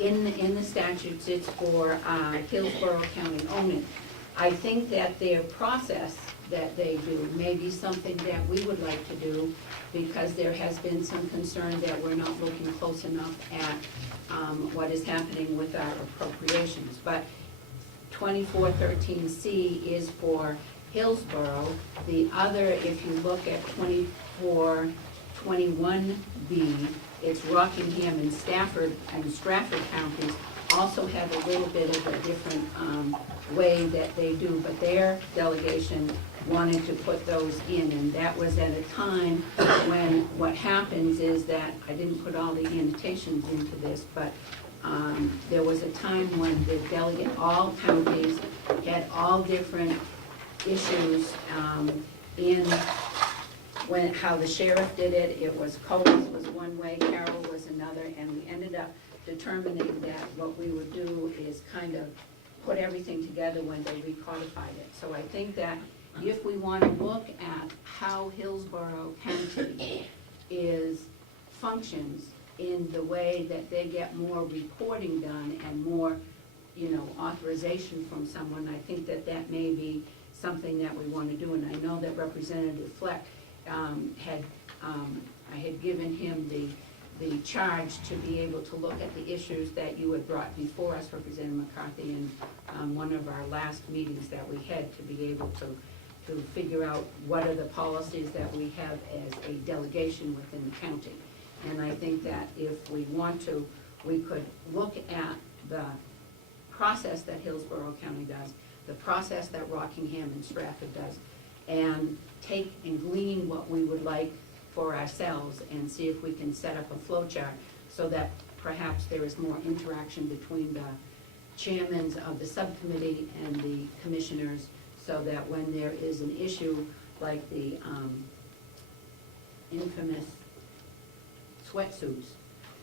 in the statutes, it's for Hillsborough County only. I think that their process that they do may be something that we would like to do, because there has been some concern that we're not looking close enough at what is happening with our appropriations. But 2413C is for Hillsborough. The other, if you look at 2421B, it's Rockingham and Stratford counties also have a little bit of a different way that they do, but their delegation wanted to put those in, and that was at a time when what happens is that, I didn't put all the annotations into this, but there was a time when the delegate, all counties had all different issues in when, how the sheriff did it. It was Comeau was one way, Carroll was another, and we ended up determining that what we would do is kind of put everything together when they recodified it. So I think that if we want to look at how Hillsborough County functions in the way that they get more reporting done and more, authorization from someone, I think that that may be something that we want to do. And I know that Representative Fleck I had given him the charge to be able to look at the issues that you had brought before us, Representative McCarthy, in one of our last meetings that we had, to be able to figure out what are the policies that we have as a delegation within the county. And I think that if we want to, we could look at the process that Hillsborough County does, the process that Rockingham and Stratford does, and take and glean what we would like for ourselves and see if we can set up a flow chart so that perhaps there is more interaction between the chairmen of the subcommittee and the commissioners, so that when there is an issue like the infamous sweatsuits,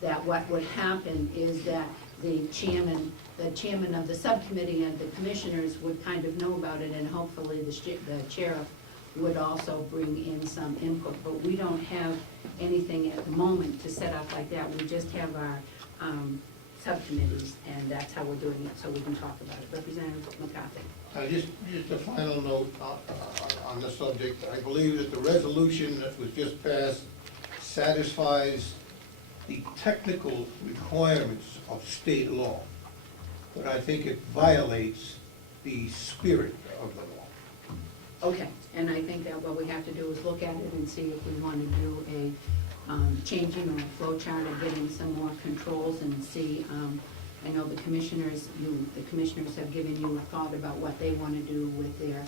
that what would happen is that the chairman of the subcommittee and the commissioners would kind of know about it, and hopefully the sheriff would also bring in some input. But we don't have anything at the moment to set up like that. We just have our subcommittees, and that's how we're doing it, so we can talk about it. Representative McCarthy. Just a final note on the subject. I believe that the resolution that was just passed satisfies the technical requirements of state law, but I think it violates the spirit of the law. Okay, and I think that what we have to do is look at it and see if we want to do a changing or a flow chart or getting some more controls and see. I know the commissioners have given you a thought about what they want to do with their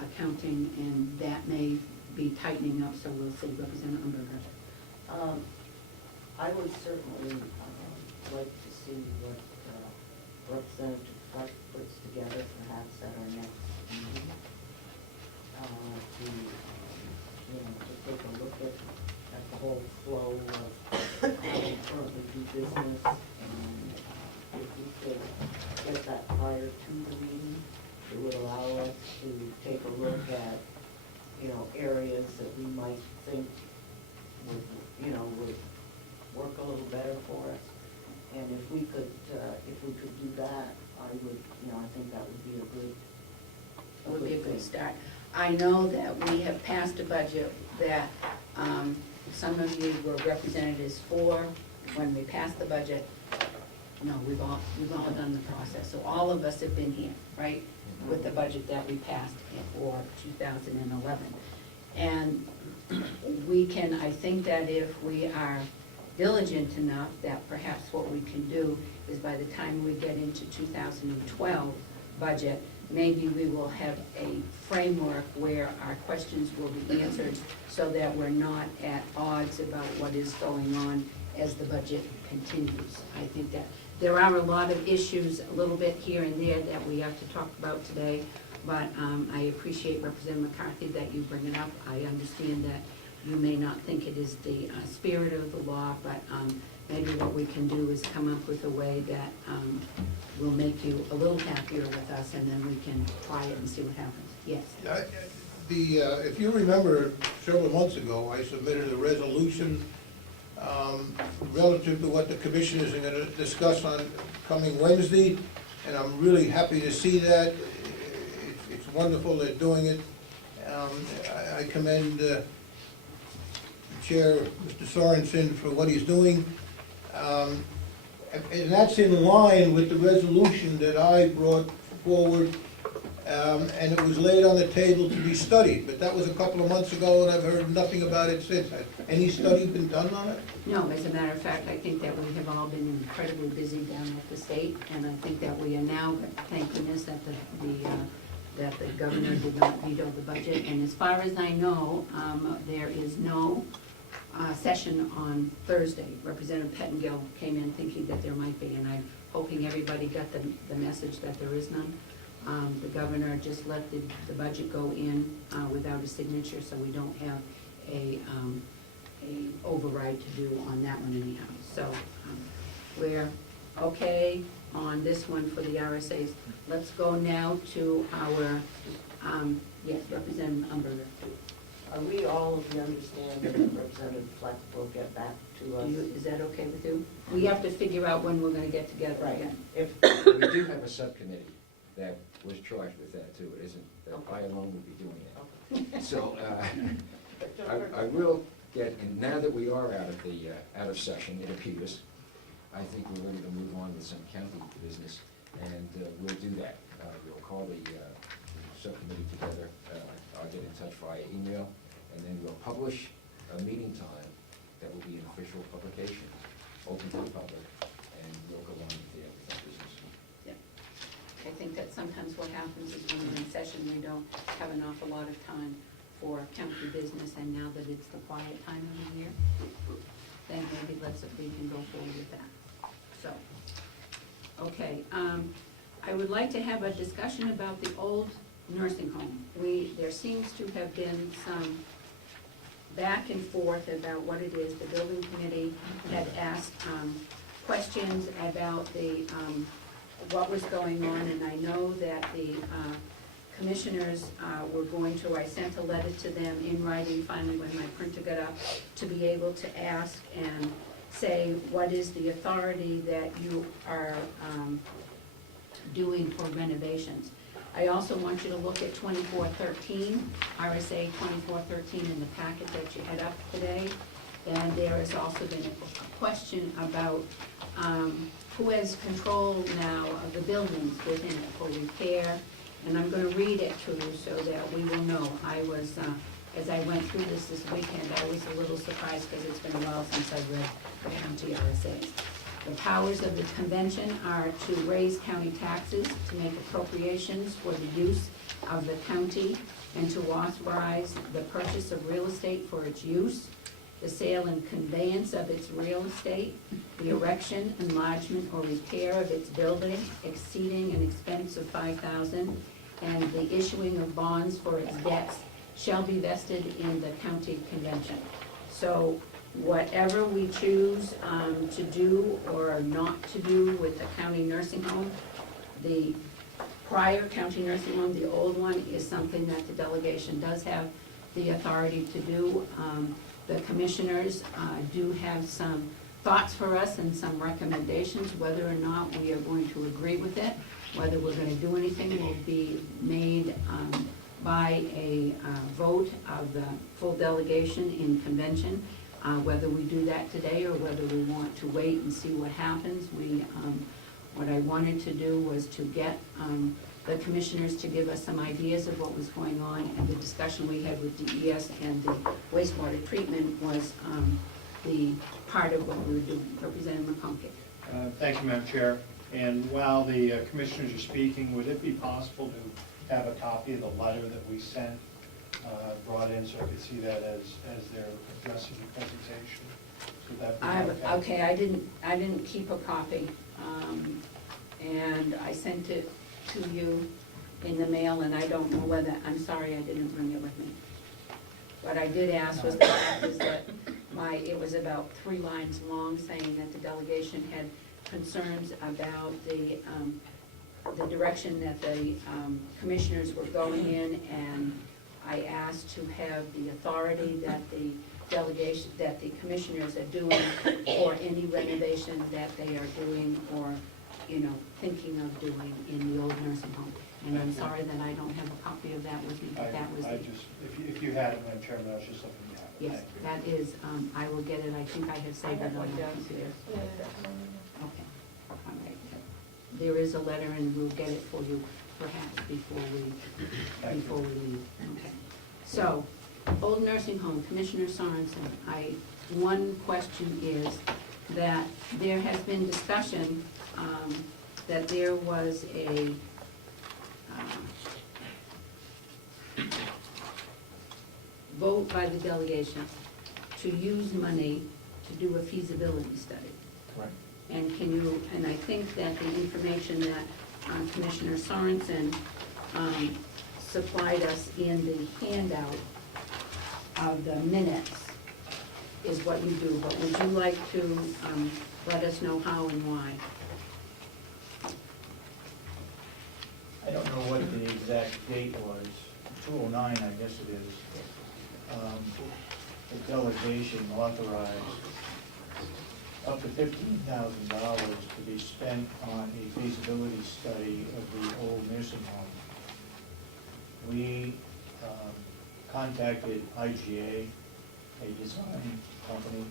accounting, and that may be tightening up, so we'll see. Representative Umberger. I would certainly like to see what Representative Fleck puts together, perhaps at our next meeting, to take a look at the whole flow of how we currently do business, and if we could get that prior to the meeting, it would allow us to take a look at, areas that we might think would work a little better for us. And if we could do that, I think that would be a good start. I know that we have passed a budget that some of you were representatives for when we passed the budget. No, we've all done the process. So all of us have been here, right, with the budget that we passed for 2011. And we can, I think that if we are diligent enough, that perhaps what we can do is by the time we get into 2012 budget, maybe we will have a framework where our questions will be answered, so that we're not at odds about what is going on as the budget continues. I think that there are a lot of issues, a little bit here and there, that we have to talk about today, but I appreciate, Representative McCarthy, that you bring it up. I understand that you may not think it is the spirit of the law, but maybe what we can do is come up with a way that will make you a little happier with us, and then we can try it and see what happens. Yes? If you remember, several months ago, I submitted a resolution relative to what the commissioners are gonna discuss on coming Wednesday, and I'm really happy to see that. It's wonderful they're doing it. I commend Chair Mr. Sorensen for what he's doing. And that's in line with the resolution that I brought forward, and it was laid on the table to be studied, but that was a couple of months ago, and I've heard nothing about it since. Has any study been done on it? No, as a matter of fact, I think that we have all been incredibly busy down at the state, and I think that we are now, thank goodness that that the governor did not veto the budget, and as far as I know, there is no session on Thursday. Representative Pettengill came in thinking that there might be, and I'm hoping everybody got the message that there is none. The governor just let the budget go in without a signature, so we don't have a override to do on that one anyhow. So we're okay on this one for the RSAs. Let's go now to our, yes, Representative Umberger. Are we all of the understanding that Representative Fleck will get back to us? Is that okay with you? We have to figure out when we're gonna get together Right. again. If, We do have a subcommittee that was charged with that too. It isn't that I alone would be doing it. So, I will get, and now that we are out of session, it appears, I think we're ready to move on with some county business, and we'll do that. We'll call the subcommittee together. I'll get in touch via email, and then we'll publish a meeting time that will be an official publication, open to the public, and we'll go on with the business. I think that sometimes what happens is when we're in session, we don't have an awful lot of time for county business, and now that it's the quiet time of the year, then maybe we can go forward with that. So, okay, I would like to have a discussion about the old nursing home. There seems to have been some back and forth about what it is. The building committee had asked questions about what was going on, and I know that the commissioners were going to, I sent a letter to them in writing finally when my printer got up, to be able to ask and say what is the authority that you are doing for renovations. I also want you to look at 2413, RSA 2413 in the packet that you had up today. And there has also been a question about who has control now of the buildings within it for repair. And I'm going to read it to you so that we will know. I was, as I went through this weekend, I was a little surprised because it's been a while since I've read the county RSAs. The powers of the convention are to raise county taxes, to make appropriations for the use of the county, and to authorize the purchase of real estate for its use, the sale and conveyance of its real estate, the erection, enlargement, or repair of its building exceeding an expense of $5,000, and the issuing of bonds for its debts shall be vested in the county convention. So whatever we choose to do or not to do with the county nursing home, the prior county nursing home, the old one, is something that the delegation does have the authority to do. The commissioners do have some thoughts for us and some recommendations. Whether or not we are going to agree with it, whether we're going to do anything, will be made by a vote of the full delegation in convention. Whether we do that today or whether we want to wait and see what happens. What I wanted to do was to get the commissioners to give us some ideas of what was going on, and the discussion we had with DES and the wastewater treatment was the part of what we were doing. Representative McConkey. Thank you, Madam Chair. And while the commissioners are speaking, would it be possible to have a copy of the letter that we sent brought in so I could see that as they're addressing the presentation? Would that be Okay, I didn't keep a copy, and I sent it to you in the mail, and I don't know whether, I'm sorry I didn't bring it with me. What I did ask was that it was about 3 lines long, saying that the delegation had concerns about the direction that the commissioners were going in, and I asked to have the authority that the delegation, that the commissioners are doing for any renovation that they are doing or, you know, thinking of doing in the old nursing home. And I'm sorry that I don't have a copy of that with me, but that was I the. just, if you had it, Madam Chairman, I was just looking to have it. Yes, Thank you. that is, I will get it, I think I have saved it on my computer. Okay, all right. There is a letter and we'll get it for you perhaps before Thank you. we leave. Okay. So, old nursing home, Commissioner Sorensen, one question is that there has been discussion, that there was a, vote by the delegation to use money to do a feasibility study. Correct. And can you, and I think that the information that Commissioner Sorensen supplied us in the handout of the minutes is what you do, but would you like to let us know how and why? I don't know what the exact date was, 209, I guess it is. The delegation authorized up to $15,000 to be spent on a feasibility study of the old nursing home. We contacted IGA, a design company.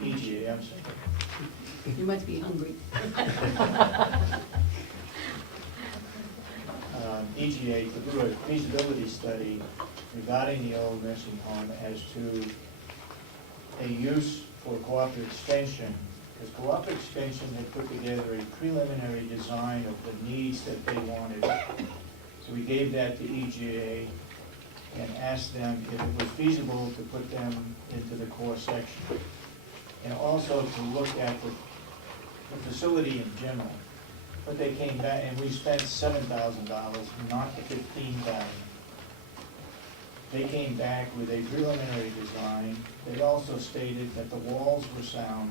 EGA, I'm sorry. You must be hungry. EGA to do a feasibility study regarding the old nursing home as to a use for cooperative extension, because cooperative extension had put together a preliminary design of the needs that they wanted. So we gave that to EGA and asked them if it was feasible to put them into the core section. And also to look at the facility in general. But they came back, and we spent $7,000, not the $15,000. They came back with a preliminary design. They also stated that the walls were sound,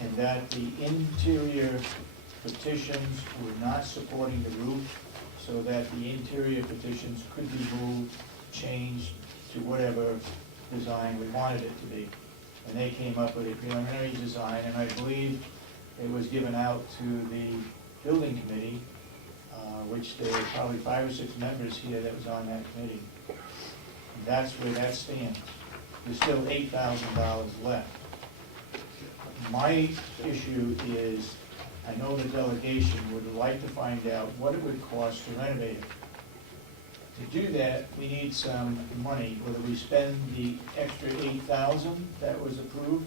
and that the interior partitions were not supporting the roof, so that the interior partitions could be moved, changed to whatever design we wanted it to be. And they came up with a preliminary design, and I believe it was given out to the building committee, which there were probably 5 or 6 members here that was on that committee. And that's where that stands. There's still $8,000 left. My issue is, I know the delegation would like to find out what it would cost to renovate it. To do that, we need some money, whether we spend the extra $8,000 that was approved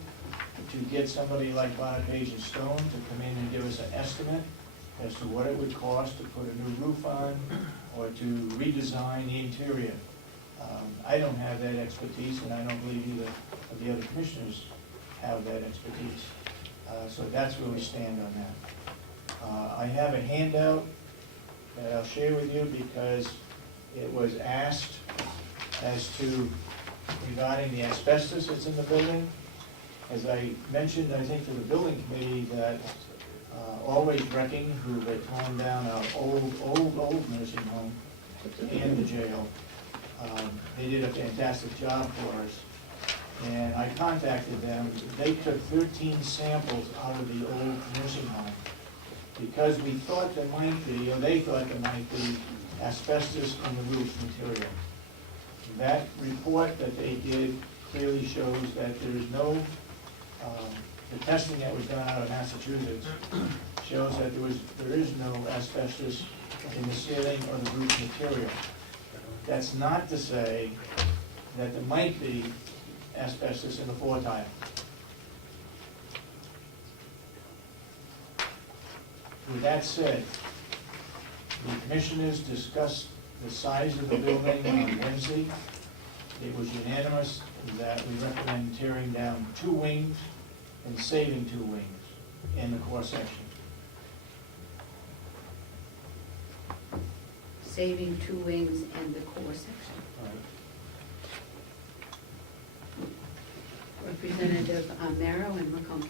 to get somebody like Bonapage and Stone to come in and give us an estimate as to what it would cost to put a new roof on or to redesign the interior. I don't have that expertise, and I don't believe either of the other commissioners have that expertise. So that's where we stand on that. I have a handout that I'll share with you because it was asked as to regarding the asbestos that's in the building. As I mentioned, I think to the building committee that Always Wrecking, who had torn down our old nursing home and the jail, they did a fantastic job for us. And I contacted them. They took 13 samples out of the old nursing home because we thought there might be, or they thought there might be, asbestos in the roof material. That report that they did clearly shows that there is no, the testing that was done out of Massachusetts shows that there is no asbestos in the ceiling or the roof material. That's not to say that there might be asbestos in the floor tile. With that said, the commissioners discussed the size of the building on Wednesday. It was unanimous that we recommend tearing down 2 wings and saving 2 wings in the core section. Saving 2 wings and the core section. Right. If Representative Mero and McConkey.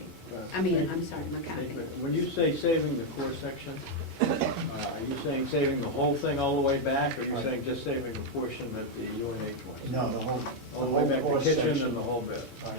I'm sorry, McCarthy. When you say saving the core section, are you saying saving the whole thing all the way back, or are you saying just saving the portion that the UNH wants? No, the whole, All the way back core to kitchen section. and the whole bit? Right.